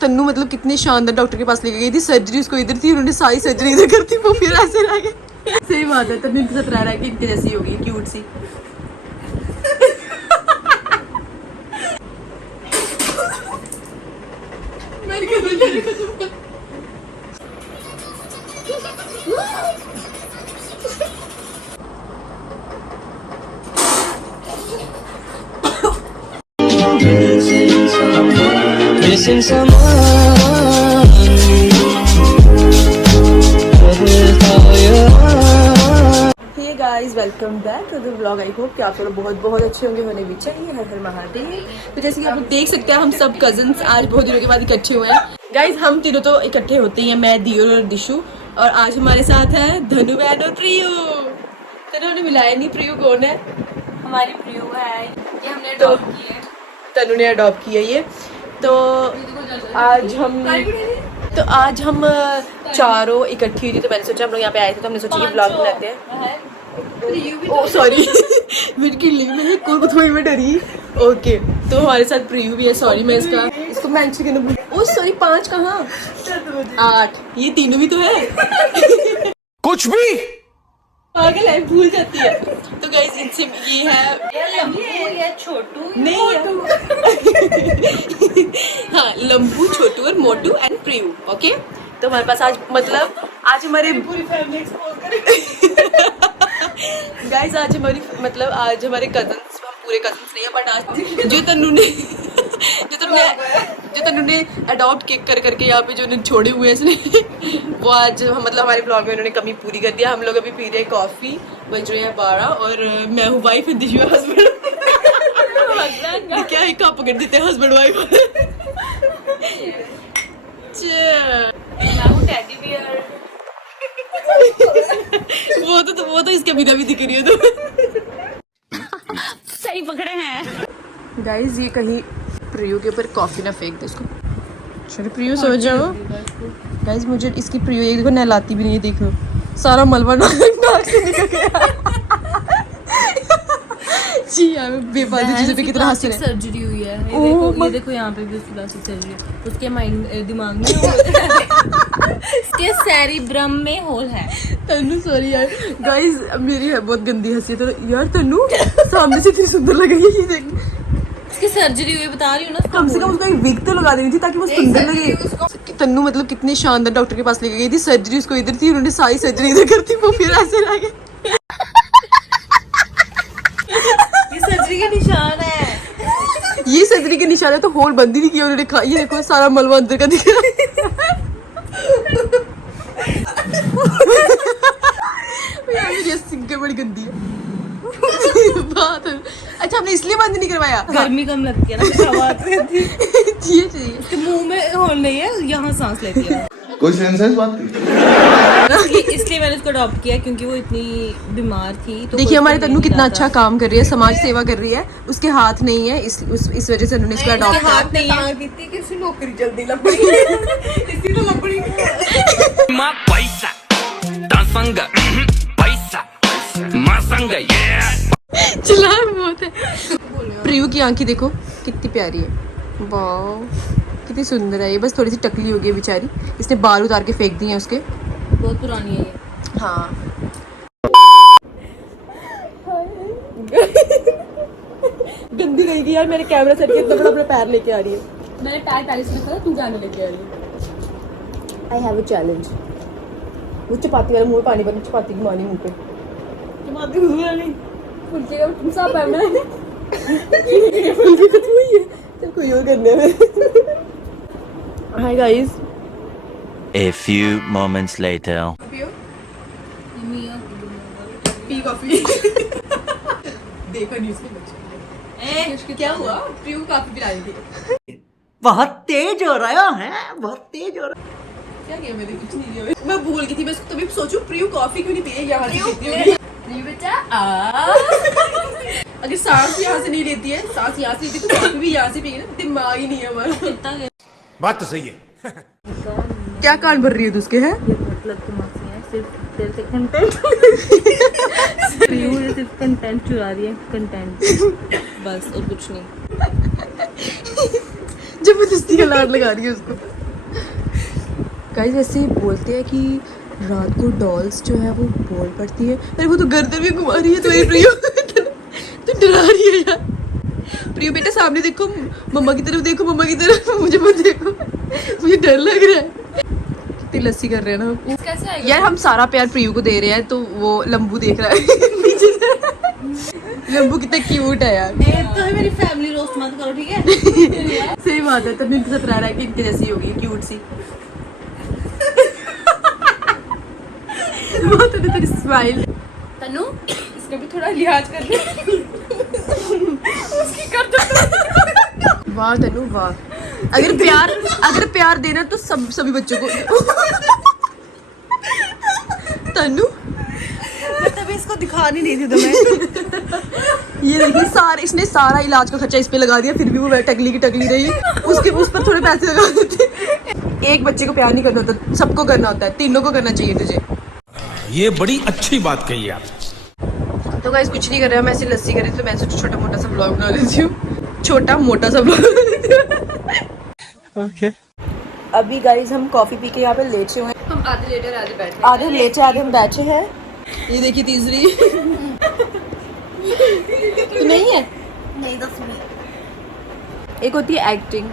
तन्नू मतलब कितने शानदार डॉक्टर के पास लेके गई थी, सर्जरी उसको इधर थी, उन्होंने सारी सर्जरी इधर कर दी, वो फिर ऐसे रह गए। सही बात है, तन्नू इनके साथ रह रहा है कि इनके जैसी होगी क्यूट सी। Missing someone. Hey guys, welcome back to the vlog. I hope कि आप लोग बहुत बहुत अच्छे होंगे, होने भी चाहिए। हर हर महादेव। तो जैसे कि आप लोग देख सकते हैं, हम सब कजन्स आज बहुत दिनों के बाद इकट्ठे हुए हैं। गाइस हम तीनों तो इकट्ठे होते ही हैं, मैं, दियोर और दिशु। और आज हमारे साथ है धनु बहन और प्रियू। तनु ने मिलाया नहीं, प्रियू कौन है? हमारी प्रियू है, ये हमने अडॉप्ट की है। तनु ने अडॉप्ट किया ये। तो आज हम चारों इकट्ठी हुई थी, तो मैंने सोचा हम लोग यहाँ पे आए थे, तो हमने सोचा कि ब्लॉग बनाते हैं। ओह सॉरी, मेरी किल्ली में कोई थोड़ी में डरी। ओके, तो हमारे साथ प्रियू भी है। सॉरी, मैं इसको मेंशन करना भूल। ओह सॉरी, 5 कहाँ? 8, ये तीनों भी तो है। कुछ भी पागल है, भूल जाती है। तो गाइस इनसे ये है छोटू नहीं हाँ, लंबू, छोटू और मोटू एंड प्रियू। ओके, तो हमारे पास आज आज हमारे पूरी फैमिली एक्सपोज करेंगे। गाइस आज हमारे कजन्स, हम पूरे कजन्स नहीं है, बट आज जो तन्नू ने अडॉप्ट करके यहाँ पे जो उन्हें छोड़े हुए हैं इसने, वो आज हमारे ब्लॉग में उन्होंने कमी पूरी कर दिया। हम लोग अभी पी रहे हैं कॉफी, बज रहे हैं 12 और मैं हूँ वाइफ एंड दिशु हस्बैंड। क्या है, कहाँ पकड़ देते हैं हस्बैंड वाइफ। वो तो इसके बिना भी दिख रही है। तो सही पकड़े हैं गाइस, ये कहीं प्रियू के ऊपर कॉफी ना फेंक दे इसको। चलो प्रियू सो जाओ। गाइस मुझे इसकी प्रियू एक देखो नहलाती भी नहीं है, देखो सारा मलबा नाक से निकल गया। जी यार, बेफालतू चीजों पे कितना हंस रहे हैं। सर्जरी हुई है, ये देखो यहाँ पे भी उसकी प्लास्टिक सर्जरी है। उसके दिमाग में इसके सेरिब्रम में होल है। तन्नू सॉरी यार। गाइस मेरी है बहुत गंदी हंसी है, तो यार तन्नू सामने से इतनी सुंदर लग रही है, ये देख। इसकी सर्जरी हुई, बता रही हूँ ना। कम से कम उसको एक विग तो लगा देनी थी ताकि वो सुंदर लगे। तन्नू मतलब कितने शानदार डॉक्टर के पास लेके गई थी, सर्जरी उसको इधर थी, उन्होंने सारी सर्जरी इधर कर दी, वो फिर ऐसे रह गए। ये सर्जरी के निशान है, ये सर्जरी के निशान है, तो होल बंद ही नहीं किया उन्होंने। ये देखो सारा मलबा अंदर का दिख रहा है। यार मेरी हंसी बड़ी गंदी है। बात है। अच्छा, हमने इसलिए बंद नहीं करवाया, गर्मी कम लगती है ना, हवा आती है। ये चाहिए। इसके मुंह में होल नहीं है, यहाँ सांस लेती है। कोई सेंस बात नहीं। इसलिए मैंने उसको अडॉप्ट किया, क्योंकि वो इतनी बीमार थी। तो देखिए हमारी तन्नू कितना अच्छा काम कर रही है, समाज सेवा कर रही है। उसके हाथ नहीं है, इस वजह से उन्होंने इसको अडॉप्ट किया। हाथ नहीं है, कि नौकरी जल्दी लपड़ी। इसी तो लपड़ी। पैसा दासंग पैसा मासंग चला बहुत है। प्रियू की आंखें देखो कितनी प्यारी है, वाह कितनी सुंदर है। ये बस थोड़ी सी टकली हो गई बेचारी, इसने बाल उतार के फेंक दिए हैं उसके। बहुत पुरानी है ये। हाँ। गंदी गई कि यार मेरे कैमरा सेट के इतना बड़ा अपना पैर लेके आ रही है। मैंने पैर पैरिस में कहा, तुम जाने लेके आ रही हो। I have a challenge. वो चपाती वाला मुंह में पानी भरना, चपाती की मानी मुंह पे। चपाती मुंह में नहीं, फुलके का तुम सब पैर में। फुलके खत्म हुई है, चल कोई और करने में। Hi guys. A few moments later. P coffee. देखो न्यूज़ में बच्चे। क्या हुआ? प्रियू काफी पिला रही थी। बहुत तेज हो रहा है, बहुत तेज हो रहा है। क्या किया मैंने? कुछ नहीं किया। मैं भूल गई थी, मैं तभी सोचूं प्रियू कॉफी क्यों नहीं पी, यहाँ से पीती होगी। प्रियू बेटा अगर सांस यहाँ से नहीं लेती है, सांस यहाँ से लेती है, तो कॉफी भी यहाँ से पिएगी ना। दिमाग ही नहीं है हमारा। बात तो सही है। क्या कान भर रही है तू उसके? है मतलब तुमसे है, सिर्फ तेरे से कंटेंट। प्रियू ये सिर्फ कंटेंट चुरा रही है, कंटेंट बस, और कुछ नहीं। जबरदस्ती का लाड लगा रही है उसको। गाइस ऐसे बोलते हैं कि रात को डॉल्स जो है वो बोल पड़ती है। अरे वो तो गर्दन भी घुमा रही है तुम्हारी प्रियो। तो डरा रही है यार। प्रियो बेटा सामने देखो, मम्मा की तरफ देखो, मम्मा की तरफ, मुझे मत देखो, मुझे डर लग रहा है। कितनी लस्सी कर रहे हैं ना हम। कैसे आएगा? यार हम सारा प्यार प्रियो को दे रहे हैं तो वो लंबू देख रहा है नीचे से। लंबू कितना क्यूट है यार। तो है मेरी फैमिली रोस्ट मत करो, ठीक है? सही बात है, तब इनके साथ रह रहा है कि इनके जैसी होगी क्यूट सी। बहुत तेरी स्माइल। तनु इसका भी थोड़ा लिहाज कर ले। उसकी कर दो। वाह तनु वाह। अगर प्यार देना तो सभी बच्चों को। तनु मैं तभी इसको दिखा नहीं थी तुम्हें। ये देखिए इसने सारा इलाज का खर्चा इस पे लगा दिया, फिर भी वो टकली की टकली रही। उस पर थोड़े पैसे लगा देते। एक बच्चे को प्यार नहीं करना होता, सबको करना होता है, तीनों को करना चाहिए तुझे। ये बड़ी अच्छी बात कही आप। तो गाइस कुछ नहीं कर रहा, मैं ऐसी लस्सी कर रही थी तो मैं सोचा छोटा मोटा सा ब्लॉग बना लेती हूँ। छोटा मोटा सा ब्लॉग। ओके। अभी गाइस हम कॉफी पी के यहाँ पे लेटे हुए हैं। हम आधे लेटर आधे बैठे। आधे लेटे आधे हम बैठे हैं। ये देखिए तीसरी। तो नहीं है। नहीं 10 एक होती है एक्टिंग,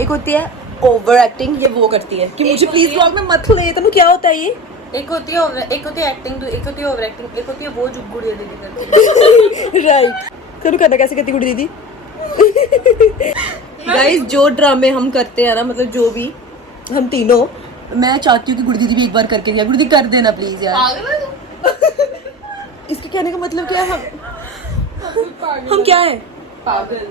एक होती है ओवर एक्टिंग। ये वो करती है कि मुझे प्लीज ब्लॉग में मत ले। तो क्या होता है ये? एक होती है एक्टिंग, एक होती है ओवर एक्टिंग, एक होती है वो जो गुड़िया दीदी करती है। राइट। करो करना कैसे करती गुड़ी दीदी। गाइस जो ड्रामे हम करते हैं ना, मतलब जो भी हम तीनों, मैं चाहती हूँ कि गुड़ी दीदी भी एक बार करके गया। गुड़ी दीदी कर देना प्लीज यार। इसके कहने का मतलब क्या है? हम क्या है? पागल।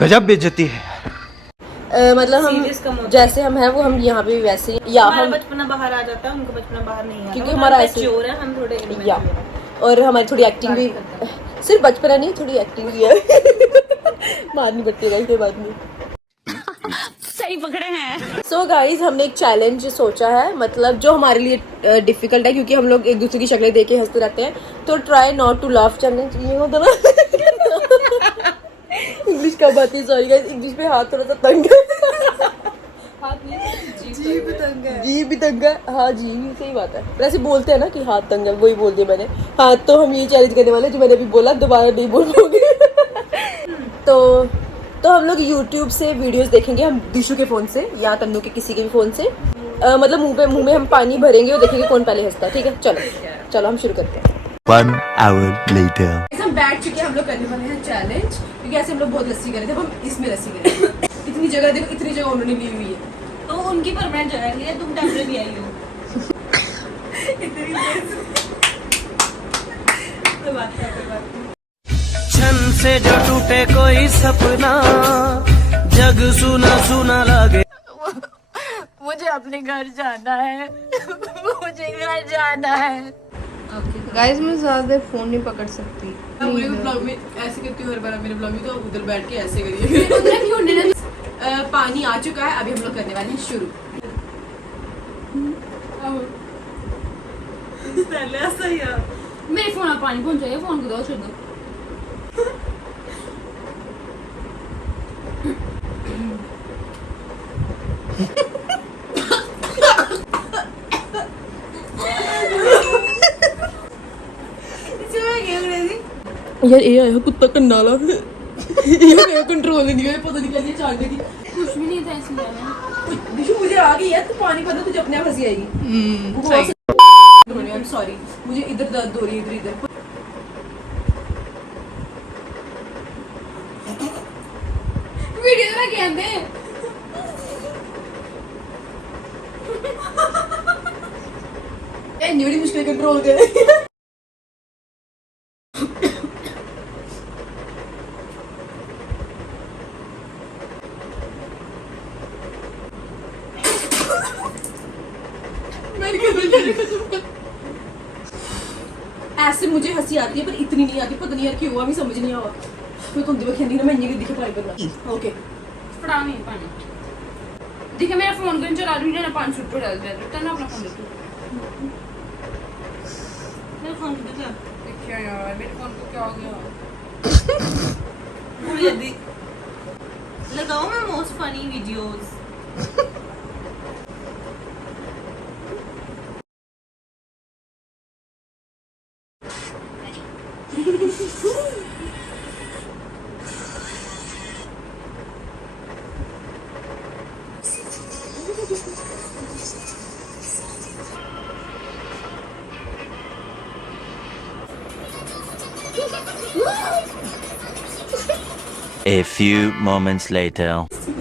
गजब बेइज्जती है। मतलब Serious कम हम होता जैसे हम हैं वो हम यहाँ पे भी वैसे ही, या हमारा हम बचपना बाहर आ जाता है, उनका बचपना बाहर नहीं आता। क्योंकि वो हमारा थोड़ा ऐसे- mature है, हम थोड़े या और हमारी थोड़ी एक्टिंग भी, सिर्फ बचपना नहीं थोड़ी एक्टिंग भी है। मारनी पड़ती है कोई बात नहीं। सही पकड़े हैं। सो गाइज हमने एक चैलेंज सोचा है, मतलब जो हमारे लिए डिफिकल्ट है क्योंकि हम लोग एक दूसरे की शक्लें देख के हंसते रहते हैं। तो try not to laugh challenge ये होता ना। इंग्लिश कब आती है? सॉरी गाइज, इंग्लिश में हाथ थोड़ा सा तंग है। जी भी तंग है। हाँ जी सही बात है। वैसे बोलते हैं ना कि हाथ तंग है, वही बोल दिया मैंने। हाँ तो हम ये चैलेंज करने वाले जो मैंने अभी बोला, दोबारा नहीं बोल पाऊंगी। तो हम लोग YouTube से वीडियोस देखेंगे, हम दिशु के फ़ोन से या तन्नू के किसी के भी फ़ोन से। मतलब मुंह में हम पानी भरेंगे और देखेंगे कौन पहले हंसता है। ठीक है चलो हम शुरू करते हैं। 1 hour later. हम बैठ चुके हैं, हम लोग करने वाले हैं चैलेंज, क्योंकि ऐसे हम लोग बहुत लस्सी कर रहे थे। अब हम इसमें लस्सी करेंगे। इतनी जगह देखो, इतनी जगह उन्होंने ली हुई है। तो उनकी परमानेंट जगह के लिए तुम टेम्परेरी आई हो। कोई बात नहीं। छन से जो टूटे कोई सपना, जग सुना सुना लगे। मुझे अपने घर जाना है। मुझे घर जाना है। गाइस मैं ज्यादा फोन नहीं पकड़ सकती। ब्लॉग में ऐसे करती हूँ हर बार मेरे ब्लॉग में, तो उधर बैठ के ऐसे करिए। पानी आ चुका है, अभी हम लोग करने वाले हैं शुरू। पहले ऐसा ही है। मेरे फोन में पानी पहुंच जाएगा, फोन को दो छोड़ दो। यार ये आया कुत्ता कन्नाला। ये कंट्रोल नहीं है, पता नहीं क्या चाल गई। कुछ भी नहीं था इसमें। दिशु मुझे आ गई है, तू पानी भरना, तुझे अपने आप हंसी आएगी। सॉरी मुझे इधर दर्द हो रही है, इधर वीडियो में कहते इतनी बड़ी मुश्किल कंट्रोल कर। ऐसे मुझे हंसी आती है पर इतनी नहीं आती, पता नहीं यार क्यों, अभी समझ नहीं आवा। मैं तुम दिमाग खेलनी ना, मैं ये दिखे पाई करना। ओके पड़ा नहीं पानी। देखिए मेरा फोन गन चला रही है ना, 5 फुट पे डाल दिया तो ना अपना फोन देखो। मेरा फोन किधर था? देखिए यार मेरे फोन को क्या हो गया? लगाओ मैं most funny videos. A few moments later.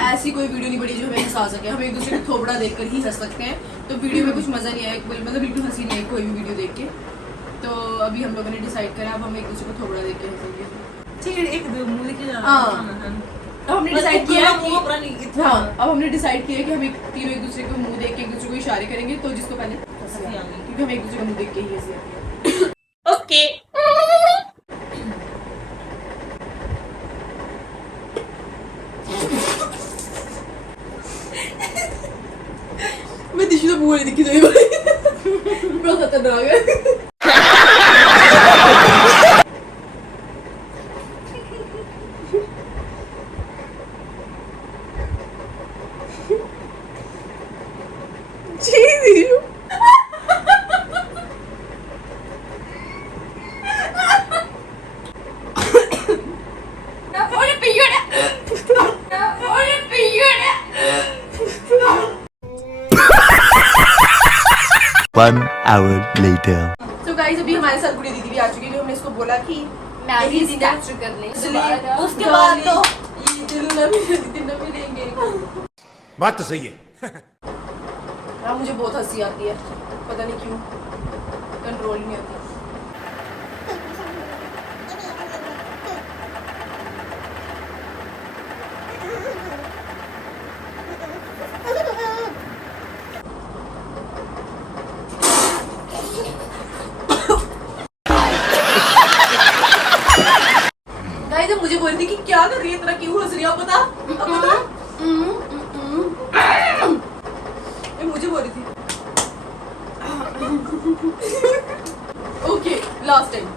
ऐसी कोई वीडियो नहीं बनी जो हमें हंसा सके, हम एक दूसरे को थोपड़ा देखकर ही हंस सकते हैं, तो वीडियो में कुछ मज़ा नहीं आया, मतलब बिल्कुल हंसी नहीं आई कोई भी वीडियो देख के। तो अभी हम लोगों ने डिसाइड करा अब हम एक दूसरे को थोपड़ा देख के हंसेंगे। ठीक है, एक दो मुंह लेके जा रहा हाँ। हूँ। अब हमने डिसाइड किया मुंह अपना नहीं कि हाँ अब हमने डिसाइड किया कि हम एक तीनों एक दूसरे को मुंह देख के एक दूसरे को इशारे करेंगे, तो जिसको पहले हंसी आ गई क्योंकि हम एक दूसरे को मुंह देख के ही हंसी आती है। ओके। मैं दिशु तो मुंह नहीं दिखी तो बड़ा खतरनाक है। One hour later. तो गाइस अभी हमारे साथ बुढ़ी दीदी भी आ चुकी है, हमने इसको बोला कि मैगी यही दिन है। स्टैचू कर लें। इसलिए उसके बाद तो ये दिल न मिलेंगे। बात तो सही है। हाँ मुझे बहुत हंसी आती है, पता नहीं क्यों, कंट्रोल नहीं होती। गाइस अब मुझे बोल रही थी कि क्या कर रही है, इतना क्यों हंस रही है, आप बता, अब बता। ये मुझे बोल रही थी। Okay last time.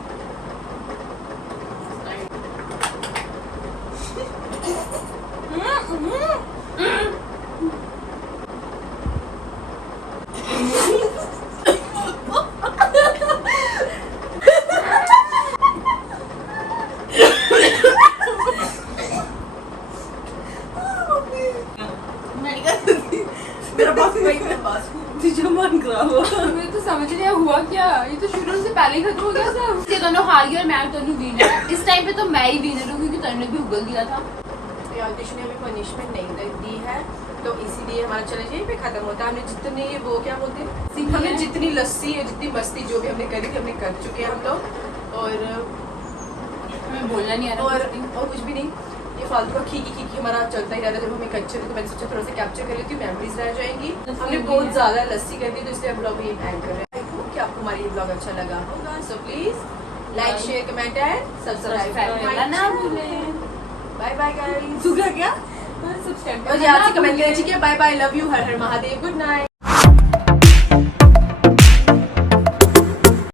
मेरा पास नहीं, मेरे पास मन खराब हो। मुझे तो समझ नहीं आया हुआ क्या, ये तो शुरू से पहले ही खत्म हो गया सब। ये दोनों हार गए और मैं और तनु विनर। इस टाइम पे तो मैं ही विनर हूँ क्योंकि तनु ने भी उगल दिया था। यार किसी ने अभी पनिशमेंट नहीं दी है, तो इसीलिए हमारा चैलेंज यहीं पे खत्म होता है। हमने जितने वो क्या बोलते हैं, हमने जितनी लस्सी और जितनी मस्ती जो भी हमने करी थी हमने कर चुके हैं हम लोग, और हमें बोलना नहीं आ रहा और कुछ भी नहीं, ये फालतू का खीकी हमारा चलता ही रहता है। जब हम एक अच्छे थे तो मैंने सोचा थोड़ा सा कैप्चर कर लेती हूँ, मेमोरीज रह जाएंगी। हमने बहुत ज़्यादा लस्सी कर दी तो इसलिए हम ब्लॉग भी एंड कर रहे हैं। आई होप कि आपको हमारी ये ब्लॉग अच्छा लगा होगा, so please like share comment and subscribe करना ना भूलें। Bye bye guys. तू क्या और आज से कमेंट करें, ठीक है, bye bye, love you, Har Har Mahadev, good night.